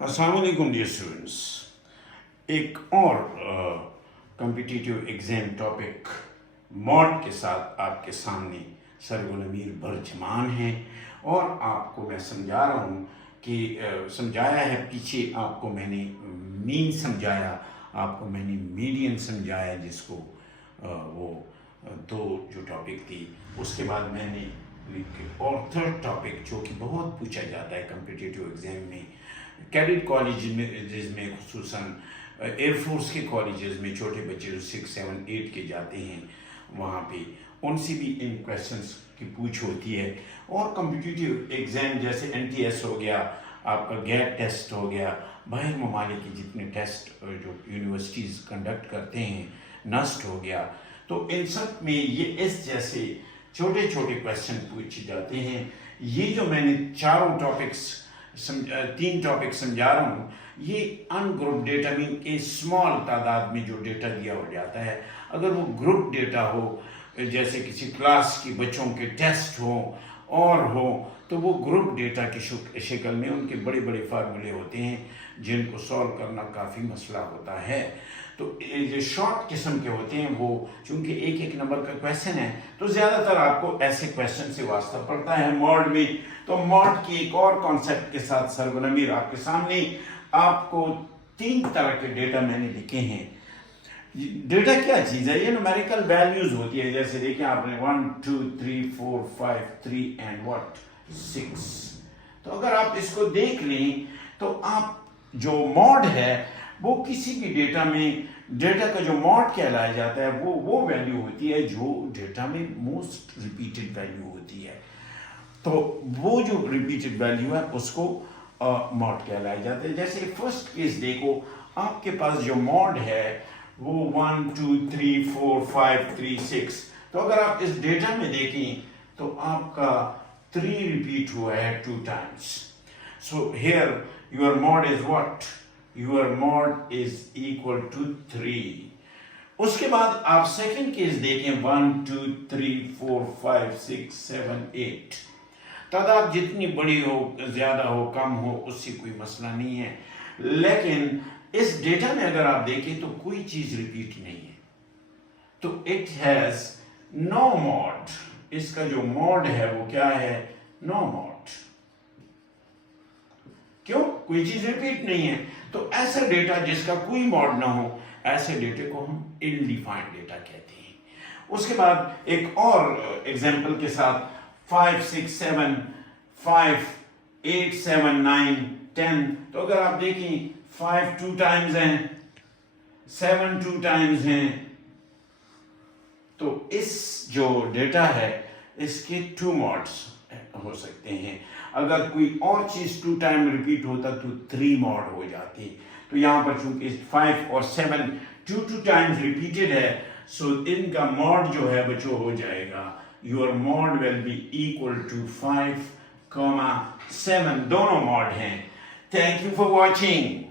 अस्सलाम वालेकुम dear students. एक और कम्पिटिटिव एग्ज़ाम टॉपिक मॉड के साथ आपके सामने सरगुल अमीर बरजमान है और आपको मैं समझा रहा हूँ कि समझाया है पीछे, आपको मैंने मीन समझाया, आपको मैंने मीडियन समझाया, जिसको वो दो जो टॉपिक थी। उसके बाद मैंने और थर्ड टॉपिक जो कि बहुत पूछा जाता है कम्पिटिटिव एग्ज़ाम में, कैडेट कॉलेज में, जिसमें खुसूसन एयरफोर्स के कॉलेजेस में छोटे बच्चे जो 6, 7, 8 के जाते हैं, वहाँ पे उनसे भी इन क्वेश्चंस की पूछ होती है। और कम्पिटिटिव एग्ज़ाम जैसे NTS हो गया, आपका गैट टेस्ट हो गया, बाहर ममालिक के जितने टेस्ट जो यूनिवर्सिटीज़ कंडक्ट करते हैं, नस्ट हो गया, तो इन सब में ये इस जैसे छोटे छोटे क्वेश्चन पूछे जाते हैं। ये जो मैंने चारों टॉपिक्स 3 टॉपिक समझा रहा हूँ, ये अनग्रुप डेटा मीन के स्मॉल तादाद में जो डेटा दिया हो जाता है, अगर वो ग्रुप डेटा हो, जैसे किसी क्लास की बच्चों के टेस्ट हो और हो, तो वो ग्रुप डेटा की शक्ल में उनके बड़े बड़े फार्मूले होते हैं जिनको सॉल्व करना काफ़ी मसला होता है। तो जो शॉर्ट किस्म के होते हैं वो चूंकि एक एक नंबर का क्वेश्चन है, तो ज़्यादातर आपको ऐसे क्वेश्चन से वास्ता पड़ता है मॉड में। तो मॉड की एक और कॉन्सेप्ट के साथ सरगुल अमीर आपके सामने, आपको 3 तरह के डेटा मैंने लिखे हैं। डेटा क्या चीज़ है? ये न्यूमेरिकल वैल्यूज होती है। जैसे देखिए आपने 1, 2, 3, 4, 5, 3 एंड 6। तो अगर आप इसको देख लें तो आप जो मॉड है वो किसी भी डेटा में, डेटा का जो मॉड कहलाया जाता है वो वैल्यू होती है जो डेटा में मोस्ट रिपीटेड वैल्यू होती है। तो वो जो रिपीटेड वैल्यू है उसको मॉड कहलाया जाता है। जैसे फर्स्ट केस देखो, आपके पास जो मॉड है वो 1, 2, 3, 4, 5, 3, 6। तो अगर आप इस डेटा में देखें तो आपका 3 रिपीट हुआ है 2 times। So here your mode is what? Your mode is equal to 3। उसके बाद आप सेकंड केस देखें, 1, 2, 3, 4, 5, 6, 7, 8। तादाद जितनी बड़ी हो, ज्यादा हो, कम हो, उससे कोई मसला नहीं है। लेकिन इस डेटा में अगर आप देखें तो कोई चीज रिपीट नहीं है, तो इट हैज नो मॉड। इसका जो मॉड है वो क्या है? No mode. क्यों? कोई चीज रिपीट नहीं है। तो ऐसा डेटा जिसका कोई मॉड ना हो, ऐसे डेटे को हम इनडिफाइंड डेटा कहते हैं। उसके बाद एक और एग्जांपल के साथ 5, 6, 7, 5, 8, 7, 9, 10। तो अगर आप देखें 5 2 times हैं, 7 2 times हैं, तो इस जो डेटा है इसके 2 मॉड्स हो सकते हैं। अगर कोई और चीज 2 टाइम रिपीट होता तो 3 मॉड हो जाती। तो यहां पर चूंकि 5 और 7 2 टाइम्स रिपीटेड है, सो इनका मॉड जो है बच्चों हो जाएगा, your mode will be equal to 5, 7। दोनों मॉड हैं। Thank you for watching.